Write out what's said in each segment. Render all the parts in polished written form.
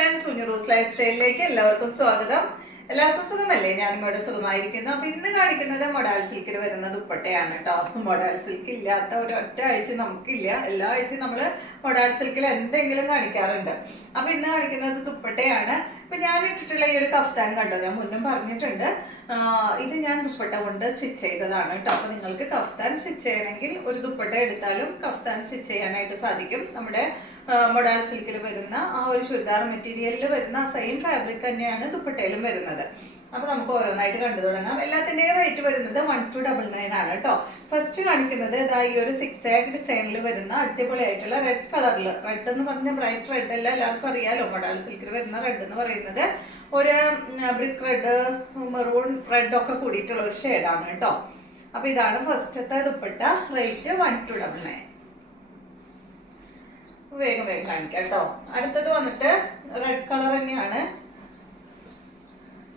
Friends, കുഞ്ഞുറൂസ് life സ്റ്റൈലിലേക്ക് എല്ലാവർക്കും സ്വാഗതം. എല്ലാവർക്കും സുഖമല്ലേ? ഞാനും ഇവിടെ സുഖമായിരിക്കുന്നു. അപ്പൊ ഇന്ന് കാണിക്കുന്നത് മൊഡാൾ സിൽക്കിൽ വരുന്ന ദുപ്പട്ടയാണ് കേട്ടോ. മൊഡാൾ സിൽക്ക് ഇല്ലാത്ത ഒരൊറ്റ ആഴ്ച നമുക്കില്ല. എല്ലാ ആഴ്ചയും നമ്മള് മൊഡാൾ സിൽക്കിൽ എന്തെങ്കിലും കാണിക്കാറുണ്ട്. അപ്പൊ ഇന്ന് കാണിക്കുന്നത് ദുപ്പട്ടയാണ്. ഇപ്പൊ ഞാൻ ഇട്ടിട്ടുള്ള ഈ ഒരു കഫ്താൻ കണ്ടോ, ഞാൻ മുന്നും പറഞ്ഞിട്ടുണ്ട്, ഇത് ഞാൻ ദുപ്പട്ട കൊണ്ട് സ്റ്റിച്ച് ചെയ്തതാണ് കേട്ടോ. അപ്പൊ നിങ്ങൾക്ക് കഫ്താൻ സ്റ്റിച്ച് ചെയ്യണമെങ്കിൽ ഒരു ദുപ്പട്ട എടുത്താലും കഫ്താൻ സ്റ്റിച്ച് ചെയ്യാനായിട്ട് സാധിക്കും. നമ്മുടെ മൊഡാൾ സിൽക്കിൽ വരുന്ന ആ ഒരു ചുരിദാർ മെറ്റീരിയലിൽ വരുന്ന സെയിം ഫാബ്രിക് തന്നെയാണ് ദുപ്പട്ടയിലും വരുന്നത്. അപ്പൊ നമുക്ക് ഓരോന്നായിട്ട് കണ്ടു തുടങ്ങാം. എല്ലാത്തിന്റെയും റേറ്റ് വരുന്നത് 1299 ആണ് കേട്ടോ. ഫസ്റ്റ് കാണിക്കുന്നത് ഇതാ ഈ ഒരു 6 ഡിസൈനിൽ വരുന്ന അടിപൊളിയായിട്ടുള്ള റെഡ് കളറിൽ, റെഡ് എന്ന് പറഞ്ഞ ബ്രൈറ്റ് റെഡ് അല്ല, എല്ലാവർക്കും അറിയാലോ മൊഡാൾ സിൽക്കിൽ വരുന്ന റെഡ് എന്ന് പറയുന്നത് ഒരു ബ്രിക്ക് റെഡ്, മെറൂൺ റെഡ് ഒക്കെ കൂടിയിട്ടുള്ള ഒരു ഷെയ്ഡാണ് കേട്ടോ. അപ്പൊ ഇതാണ് ഫസ്റ്റത്തെ ദുപ്പട്ട. റേറ്റ് 1299. വേഗം വേഗം കാണിക്കാം കേട്ടോ. അടുത്തത് വന്നിട്ട് റെഡ് കളർ തന്നെയാണ്.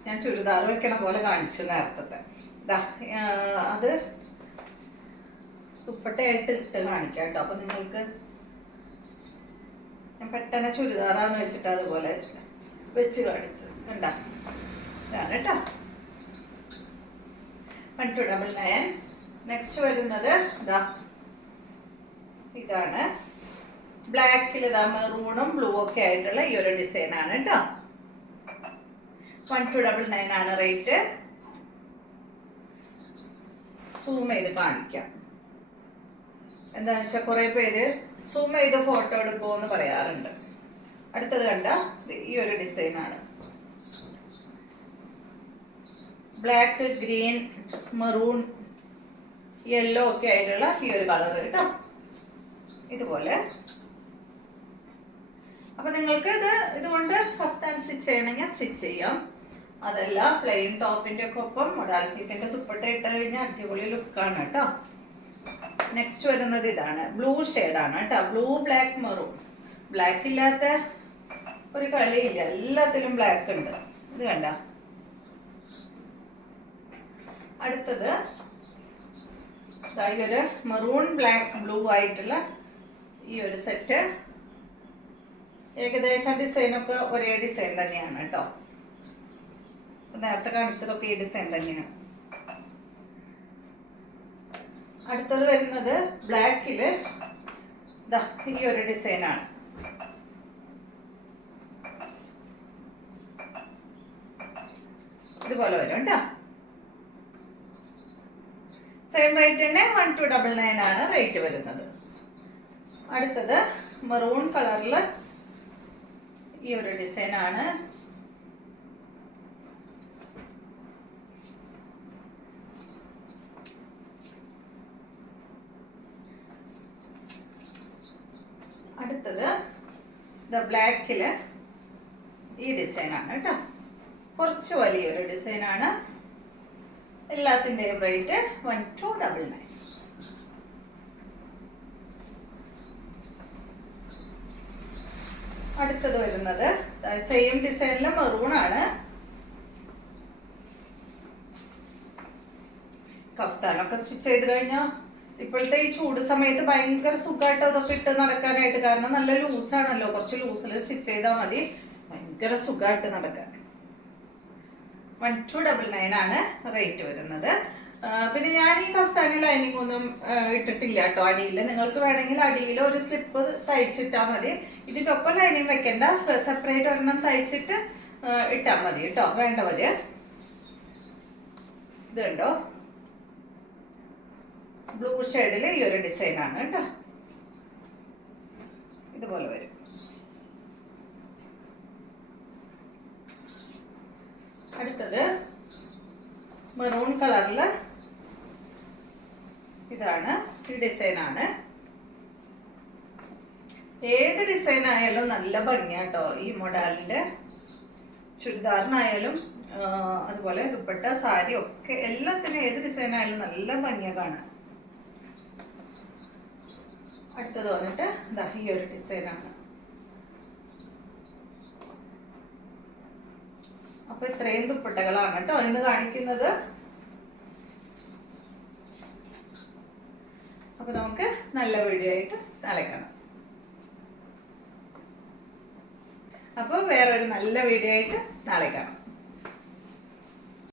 ഞാൻ ചുരിദാർ വെക്കണ പോലെ കാണിച്ചു നേരത്തെ. അത് ദുപ്പട്ടയായിട്ട് ഇട്ട് കാണിക്കാം കേട്ടോ. അപ്പൊ നിങ്ങൾക്ക് ഞാൻ പെട്ടെന്ന് ചുരിദാറാന്ന് വെച്ചിട്ട് അതുപോലെ വെച്ച് കാണിച്ചു കണ്ട. ഇതാണ് കേട്ടോ 1299. നെക്സ്റ്റ് വരുന്നത് ഇതാണ് ബ്ലാക്കിൽ മെറൂണും ബ്ലൂ ഒക്കെ ആയിട്ടുള്ള ഈ ഒരു ഡിസൈൻ ആണ് കേട്ടോ. 1299 ആണ് റേറ്റ്. സൂം ചെയ്ത് കാണിക്കാം. എന്താണെന്ന് വെച്ചാൽ കുറെ പേര് സൂം ചെയ്ത് ഫോട്ടോ എടുക്കുമെന്ന് പറയാറുണ്ട്. അടുത്തത് കണ്ട ഈ ഒരു ഡിസൈൻ ആണ്. ബ്ലാക്ക്, ഗ്രീൻ, മെറൂൺ, യെല്ലോ ഒക്കെ ആയിട്ടുള്ള ഈ ഒരു കളർ കേട്ടോ. ഇതുപോലെ അപ്പൊ നിങ്ങൾക്ക് ഇതുകൊണ്ട് കഫ്താൻ സ്റ്റിച്ച് ചെയ്യണമെങ്കിൽ സ്റ്റിച്ച് ചെയ്യാം. അതല്ല പ്ലെയിൻ ടോപ്പിന്റെ ഒക്കെ ഒപ്പം മൊഡാൾ സിൽക്കിന്റെ ദുപ്പട്ട ഇട്ട് കഴിഞ്ഞാൽ അടിപൊളി ലുക്കാണ് കേട്ടോ. നെക്സ്റ്റ് വരുന്നത് ഇതാണ് ബ്ലൂ ഷെയ്ഡാണ് കേട്ടോ. Blue, black, maroon. ബ്ലാക്ക് ഇല്ലാത്ത ഒരു കളിയില്ല, എല്ലാത്തിലും ബ്ലാക്ക് ഉണ്ട്. ഇത് കണ്ട. അടുത്തത് ഈ ഒരു മെറൂൺ, ബ്ലാക്ക്, ബ്ലൂ ആയിട്ടുള്ള ഈ ഒരു സെറ്റ്. ഏകദേശം ഡിസൈനൊക്കെ ഒരേ ഡിസൈൻ തന്നെയാണ് കേട്ടോ. നേരത്തെ കാണിച്ചതൊക്കെ ഈ ഡിസൈൻ തന്നെയാണ്. അടുത്തത് വരുന്നത് ബ്ലാക്കില് ഈ ഒരു ഡിസൈനാണ്. ഇതുപോലെ വരും കേട്ടോ. സെയിം റേറ്റ് തന്നെ 1299 ആണ് റേറ്റ് വരുന്നത്. അടുത്തത് മെറൂൺ കളറിൽ ഈ ഒരു ഡിസൈൻ ആണ്. അടുത്തത് ബ്ലാക്കില് ഈ ഡിസൈൻ ആണ് കേട്ടോ. കുറച്ച് വലിയൊരു ഡിസൈൻ ആണ്. എല്ലാത്തിന്റെയും റേറ്റ് 1299. അടുത്തത് വരുന്നത് സെയിം ഡിസൈനിലെ മെറൂൺ ആണ്. കഫ്താനൊക്കെ സ്റ്റിച്ച് ചെയ്ത് കഴിഞ്ഞാൽ ഇപ്പോഴത്തെ ഈ ചൂട് സമയത്ത് ഭയങ്കര സുഖമായിട്ട് അതൊക്കെ ഇട്ട് നടക്കാനായിട്ട്. കാരണം നല്ല ലൂസാണല്ലോ, കുറച്ച് ലൂസിൽ സ്റ്റിച്ച് ചെയ്താൽ മതി, ഭയങ്കര സുഖമായിട്ട് നടക്കാൻ. 1299 ആണ് റേറ്റ് വരുന്നത്. പിന്നെ ഞാൻ ഈ കഫ്താന് ലൈനിങ് ഒന്നും ഇട്ടിട്ടില്ല കേട്ടോ അടിയിൽ. നിങ്ങൾക്ക് വേണമെങ്കിൽ അടിയിൽ ഒരു സ്ലിപ്പ് തയ്ച്ചിട്ടാൽ മതി. ഇതിനൊപ്പം ലൈനിങ് വെക്കണ്ട, സെപ്പറേറ്റ് ഒരെണ്ണം തയ്ച്ചിട്ട് ഇട്ടാൽ മതി കേട്ടോ വേണ്ടവര്. ഇത് കണ്ടോ, ബ്ലൂ ഷെയ്ഡിൽ ഈ ഒരു ഡിസൈൻ ആണ് കേട്ടോ. ഇതുപോലെ വരും. അടുത്തത് മെറൂൺ കളറില് ഇതാണ്. ഈ ഡിസൈൻ ആണ്. ഏത് ഡിസൈൻ ആയാലും നല്ല ഭംഗിയാട്ടോ. ഈ മോഡലിന്റെ ചുരിദാറിനായാലും അതുപോലെ ദുപ്പട്ട, സാരി ഒക്കെ എല്ലാത്തിനും ഏത് ഡിസൈൻ ആയാലും നല്ല ഭംഗിയാ കാണാൻ. അടുത്തത് വന്നിട്ട് ഈ ഒരു ഡിസൈൻ ആണ്. അപ്പൊ ഇത്രയും ദുപ്പട്ടകളാണ് കേട്ടോ ഇന്ന് കാണിക്കുന്നത്. അപ്പൊ നമുക്ക് നല്ല വീഡിയോ ആയിട്ട് നാളെ കാണാം. അപ്പോൾ വേറൊരു നല്ല വീഡിയോ ആയിട്ട് നാളെ കാണാം.